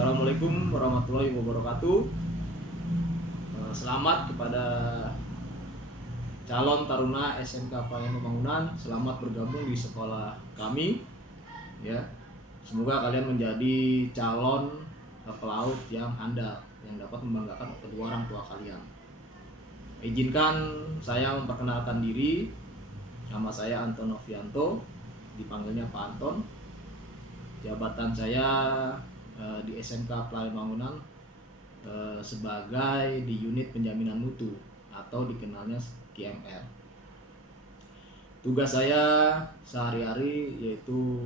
Assalamualaikum warahmatullahi wabarakatuh. Selamat kepada calon taruna SMK Pelayanan Pembangunan. Selamat bergabung di sekolah kami. Ya, semoga kalian menjadi calon pelaut yang handal, yang dapat membanggakan kedua orang tua kalian. Izinkan saya memperkenalkan diri. Nama saya Anton Novianto, dipanggilnya Pak Anton. Jabatan saya di SMK Pelayanan Pembangunan sebagai di unit penjaminan mutu atau dikenalnya KMR. Tugas saya sehari-hari yaitu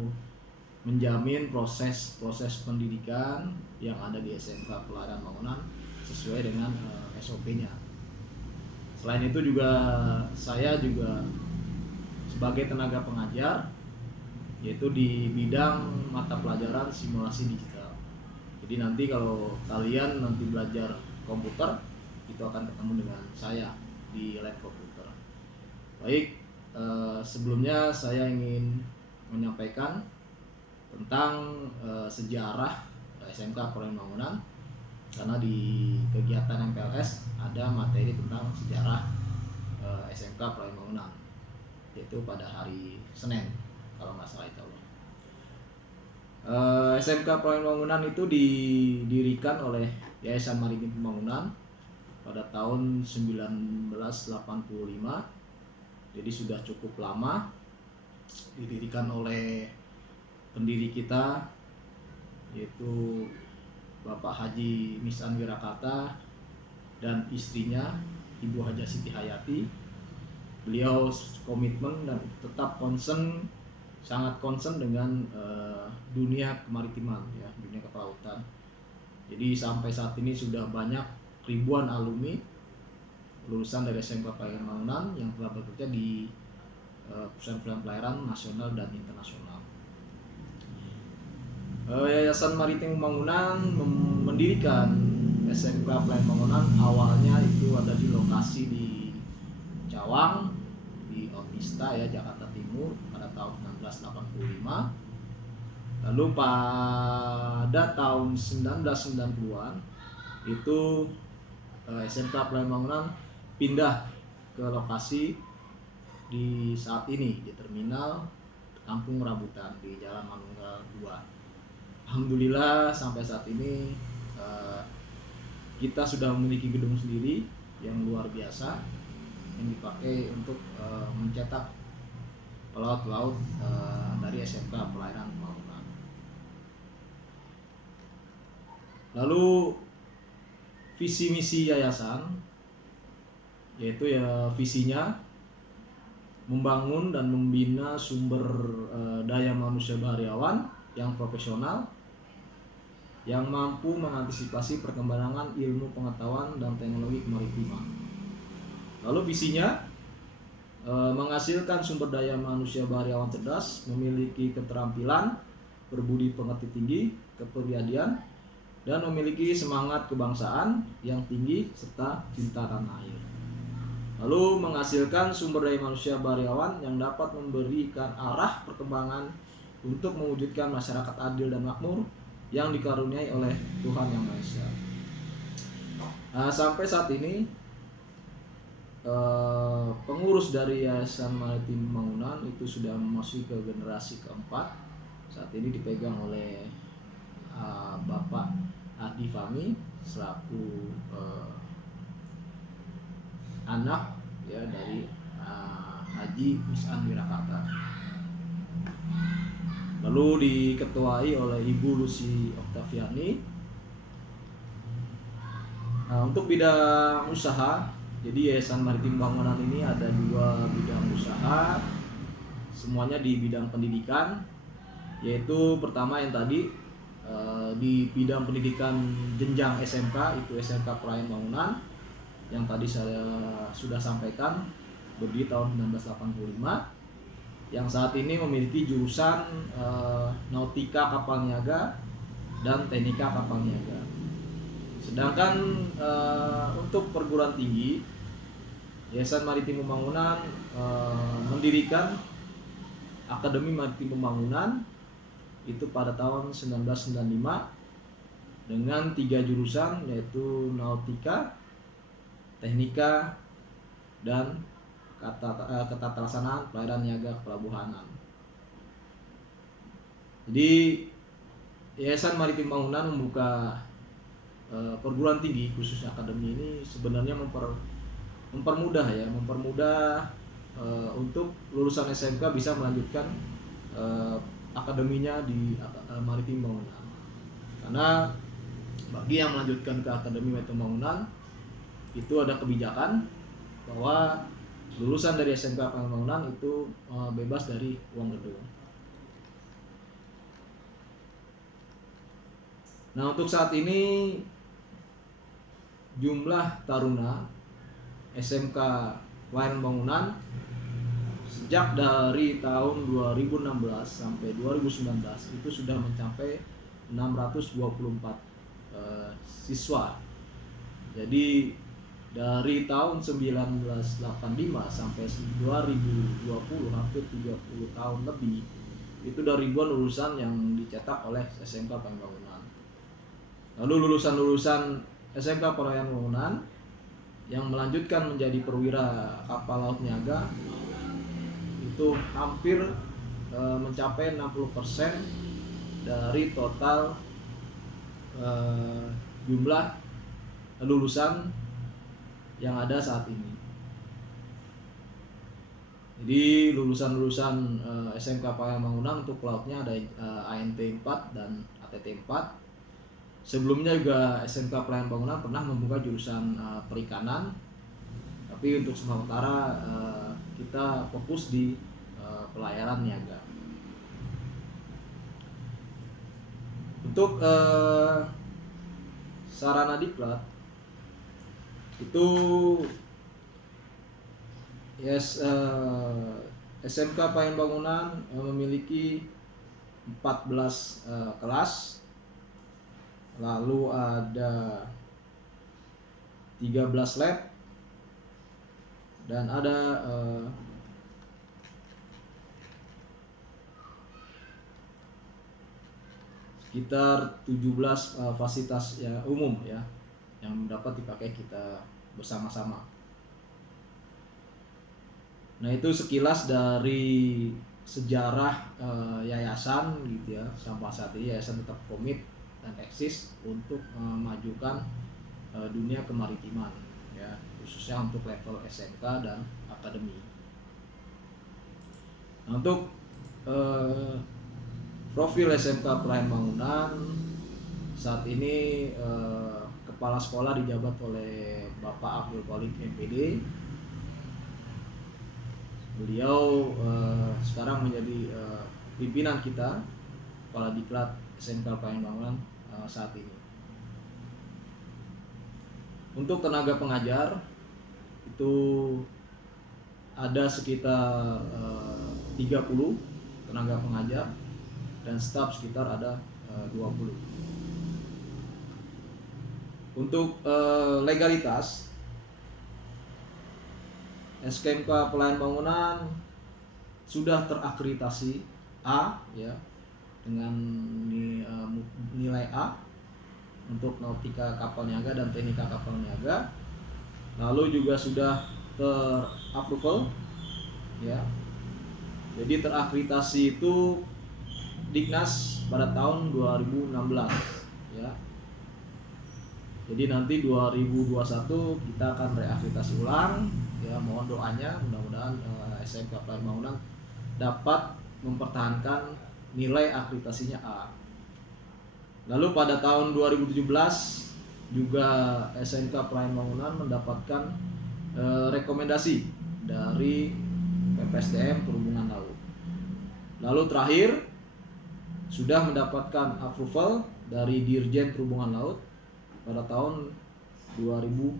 menjamin proses pendidikan yang ada di SMK Pelayanan Pembangunan sesuai dengan SOP-nya. Selain itu saya juga sebagai tenaga pengajar, yaitu di bidang mata pelajaran simulasi digital. Jadi nanti kalau kalian nanti belajar komputer, itu akan ketemu dengan saya di lab komputer. Baik, sebelumnya saya ingin menyampaikan tentang sejarah SMK Pelayanan Pembangunan, karena di kegiatan MPLS ada materi tentang sejarah SMK Pelayanan Pembangunan, yaitu pada hari Senin kalau nggak salah itu. SMK Pelayanan Pembangunan itu didirikan oleh Yayasan Maritim Pembangunan pada tahun 1985. Jadi sudah cukup lama didirikan oleh pendiri kita, yaitu Bapak Haji Misan Wirakata dan istrinya Ibu Haja Siti Hayati. Beliau komitmen dan tetap sangat concern dengan dunia kemaritiman, ya, dunia kelautan. Jadi sampai saat ini sudah banyak ribuan alumni lulusan dari SMK Pelayanan Pembangunan yang telah bekerja di perusahaan pelayaran nasional dan internasional. Yayasan Maritim Pembangunan mendirikan SMK Pelayanan Pembangunan awalnya itu ada di lokasi di Cawang, di Otista, ya, Jakarta Timur pada tahun 1985. Lalu pada tahun 1990-an itu SMK Pelayanan Pembangunan pindah ke lokasi di saat ini di terminal Kampung Rambutan di Jalan Manunggal 2. Alhamdulillah sampai saat ini kita sudah memiliki gedung sendiri yang luar biasa yang dipakai untuk mencetak pelaut-pelaut dari SMK Pelayanan Pembangunan. Lalu visi misi yayasan, yaitu ya visinya membangun dan membina sumber daya manusia bahariawan yang profesional, yang mampu mengantisipasi perkembangan ilmu pengetahuan dan teknologi kemaritiman. Lalu visinya menghasilkan sumber daya manusia bahariawan cerdas, memiliki keterampilan, berbudi pekerti tinggi, kepribadian, dan memiliki semangat kebangsaan yang tinggi serta cinta tanah air. Lalu menghasilkan sumber daya manusia bahariawan yang dapat memberikan arah perkembangan untuk mewujudkan masyarakat adil dan makmur yang dikaruniai oleh Tuhan Yang Maha Esa. Sampai saat ini pengurus dari Yayasan Maritim Pembangunan itu sudah masuk ke generasi keempat. Saat ini dipegang oleh Bapak Adi Fahmi selaku anak, ya, dari Haji Misan Wirakata. Lalu diketuai oleh Ibu Lucy Oktaviani. Untuk bidang usaha, jadi Yayasan Maritim Pembangunan ini ada 2 bidang usaha, semuanya di bidang pendidikan, yaitu pertama yang tadi di bidang pendidikan jenjang SMK, itu SMK Pelayanan Pembangunan yang tadi saya sudah sampaikan, berdiri tahun 1985, yang saat ini memiliki jurusan Nautika Kapal Niaga dan Teknika Kapal Niaga. Sedangkan untuk perguruan tinggi, Yayasan Maritim Pembangunan mendirikan Akademi Maritim Pembangunan itu pada tahun 1995 dengan 3 jurusan, yaitu Nautika, Teknika, dan Ketatalaksanaan Pelayaran Niaga Kepelabuhanan. Jadi Yayasan Maritim Bangunan membuka perguruan tinggi khususnya akademi ini sebenarnya mempermudah untuk lulusan SMK bisa melanjutkan akademinya di Maritim Bangunan. Karena bagi yang melanjutkan ke Akademi Maritim Bangunan itu ada kebijakan bahwa lulusan dari SMK Bangunan itu bebas dari uang gedung. Nah, untuk saat ini jumlah taruna SMK Pelayaran Bangunan sejak dari tahun 2016 sampai 2019 itu sudah mencapai 624 siswa. Jadi dari tahun 1985 sampai 2020, hampir 30 tahun lebih, itu ada ribuan lulusan yang dicetak oleh SMK Pelayaran Bangunan. Lalu lulusan-lulusan SMK Pelayaran Bangunan yang melanjutkan menjadi perwira kapal laut niaga itu hampir mencapai 60% dari total jumlah lulusan yang ada saat ini. Jadi lulusan-lulusan SMK Pelayaran Bangunan untuk pelautnya ada ANT 4 dan ATT 4. Sebelumnya juga SMK Pelayaran Bangunan pernah membuka jurusan perikanan, tapi untuk sementara kita fokus di pelayaran niaga. Untuk sarana diklat itu SMK Pelayaran Bangunan memiliki 14 kelas, lalu ada 13 lab, dan ada sekitar 17 fasilitas umum yang dapat dipakai kita bersama-sama. Nah, itu sekilas dari sejarah yayasan gitu ya. Sampai saat ini yayasan tetap komit dan eksis untuk memajukan dunia kemaritiman ya, khususnya untuk level SMK dan akademi. Nah, untuk profil SMK Pelayaran Bangunan saat ini kepala sekolah dijabat oleh Bapak Abdul Khalik MPD. Beliau sekarang menjadi pimpinan kita, kepala diklat SMK Pelayaran Bangunan saat ini. Untuk tenaga pengajar itu ada sekitar 30 tenaga pengajar dan staf sekitar ada 20. Untuk legalitas SMK Pelayaran Bangunan sudah terakreditasi A ya, dengan nilai A untuk Nautika Kapal Niaga dan Teknika Kapal Niaga. Lalu juga sudah terapproval ya. Jadi terakreditasi itu Dignas pada tahun 2016 ya. Jadi nanti 2021 kita akan reakreditasi ulang ya, mohon doanya mudah-mudahan SMK Pelayaran Bangunan dapat mempertahankan nilai akreditasinya A. Lalu pada tahun 2017 juga SMK Pelayaran Bangunan mendapatkan rekomendasi dari PPSDM Perhubungan Laut. Lalu terakhir sudah mendapatkan approval dari Dirjen Perhubungan Laut pada tahun 2018.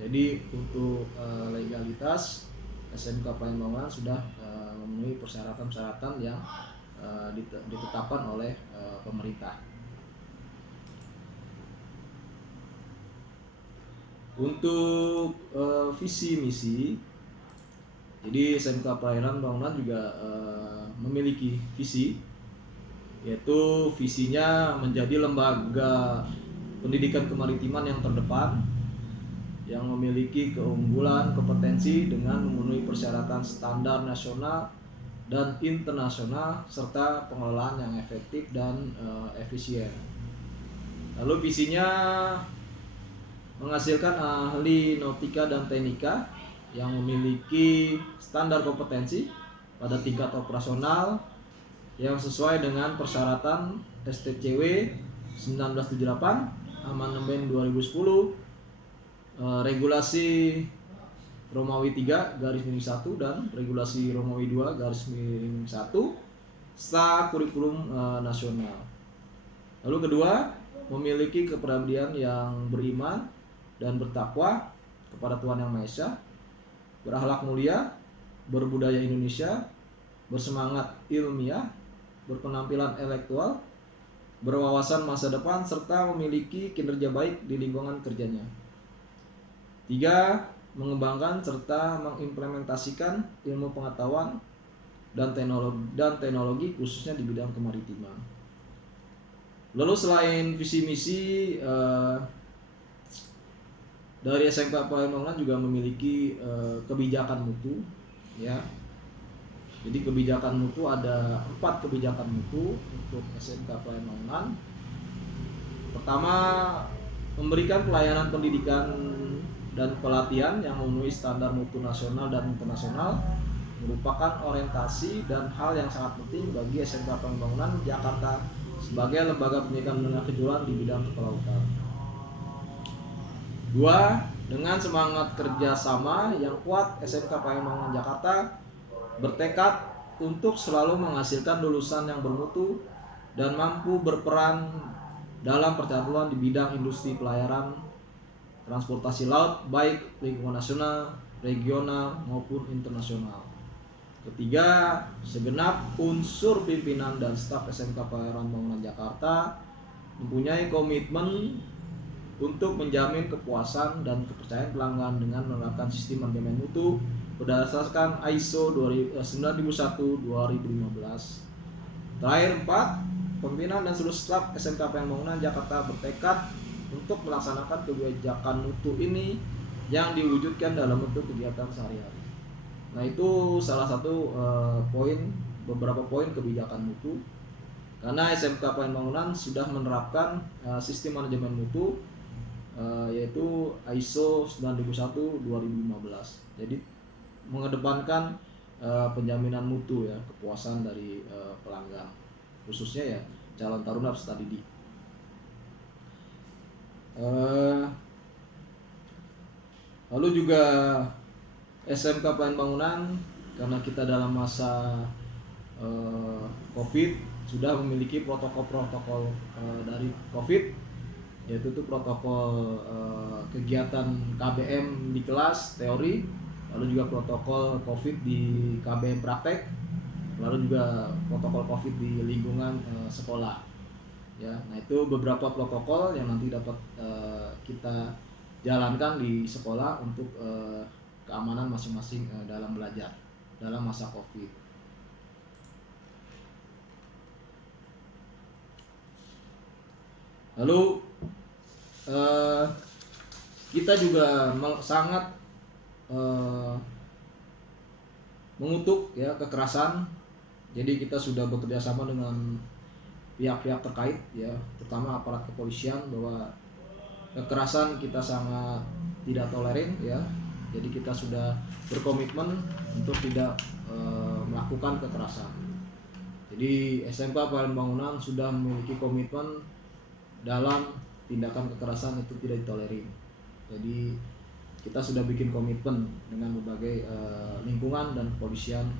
Jadi untuk legalitas SMK Pelayaran Bangunan sudah memenuhi persyaratan-persyaratan yang ditetapkan oleh pemerintah. Untuk visi misi, jadi SMK Pelayaran Bangunan juga memiliki visi yaitu visinya menjadi lembaga pendidikan kemaritiman yang terdepan, yang memiliki keunggulan kompetensi dengan memenuhi persyaratan standar nasional dan internasional serta pengelolaan yang efektif dan efisien. Lalu visinya menghasilkan ahli nautika dan teknika yang memiliki standar kompetensi pada tingkat operasional yang sesuai dengan persyaratan STCW 1978, Amandemen 2010, Regulasi Romawi 3 garis miring 1 dan Regulasi Romawi 2 garis miring 1 serta kurikulum nasional. Lalu kedua, memiliki kepribadian yang beriman dan bertakwa kepada Tuhan Yang Maha Esa, berakhlak mulia, berbudaya Indonesia, bersemangat ilmiah, berpenampilan intelektual, berwawasan masa depan, serta memiliki kinerja baik di lingkungan kerjanya. 3. Mengembangkan serta mengimplementasikan ilmu pengetahuan dan teknologi khususnya di bidang kemaritiman. Lalu selain visi misi, dari SMK Pembangunan juga memiliki kebijakan mutu, ya. Jadi kebijakan mutu ada 4 kebijakan mutu untuk SMK Pembangunan. Pertama, memberikan pelayanan pendidikan dan pelatihan yang memenuhi standar mutu nasional dan internasional, merupakan orientasi dan hal yang sangat penting bagi SMK Pembangunan Jakarta sebagai lembaga pendidikan menengah kejuruan di bidang kepelautan. 2. Dengan semangat kerjasama yang kuat, SMK Pembangunan Jakarta bertekad untuk selalu menghasilkan lulusan yang bermutu dan mampu berperan dalam percaturan di bidang industri pelayaran transportasi laut baik lingkungan nasional, regional maupun internasional. Ketiga, segenap unsur pimpinan dan staf SMK Pembangunan Jakarta mempunyai komitmen untuk menjamin kepuasan dan kepercayaan pelanggan dengan menerapkan sistem manajemen mutu berdasarkan ISO 9001-2015. Terakhir 4, pimpinan dan seluruh staf SMK Pembangunan Jakarta bertekad untuk melaksanakan kebijakan mutu ini yang diwujudkan dalam bentuk kegiatan sehari-hari. Nah, itu salah satu beberapa poin kebijakan mutu. Karena SMK Pembangunan sudah menerapkan sistem manajemen mutu, yaitu ISO 9001-2015. Jadi mengedepankan penjaminan mutu, ya, kepuasan dari pelanggan, khususnya ya calon taruna peserta didik. Lalu juga SMK Pembangunan, karena kita dalam masa COVID sudah memiliki protokol-protokol dari COVID, yaitu protokol kegiatan KBM di kelas teori, lalu juga protokol COVID di KBM praktek, lalu juga protokol COVID di lingkungan sekolah. Ya, nah itu beberapa protokol yang nanti dapat kita jalankan di sekolah untuk keamanan masing-masing dalam belajar dalam masa COVID. Lalu kita juga sangat mengutuk, ya, kekerasan. Jadi kita sudah bekerja sama dengan pihak-pihak terkait, ya, terutama aparat kepolisian, bahwa kekerasan kita sangat tidak tolerin, ya. Jadi kita sudah berkomitmen untuk tidak melakukan kekerasan. Jadi SMK Pembangunan sudah memiliki komitmen dalam tindakan kekerasan itu tidak ditolerin. Jadi kita sudah bikin komitmen dengan berbagai lingkungan dan kepolisian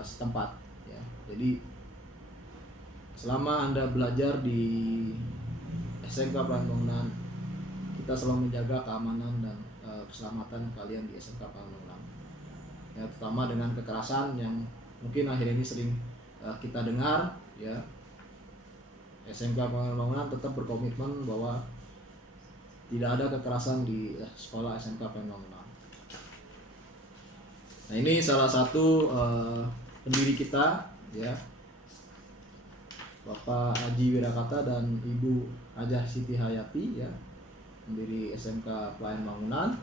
setempat, ya. Jadi selama Anda belajar di SMK Pembangunan, kita selalu menjaga keamanan dan keselamatan kalian di SMK Pembangunan, ya, terutama dengan kekerasan yang mungkin akhir ini sering kita dengar, ya. SMK Pembangunan tetap berkomitmen bahwa tidak ada kekerasan di sekolah SMK Pembangunan. Nah, ini salah satu pendiri kita, ya. Bapak Haji Wirakata dan Ibu Hajah Siti Hayati ya, pendiri SMK Pelayan Bangunan.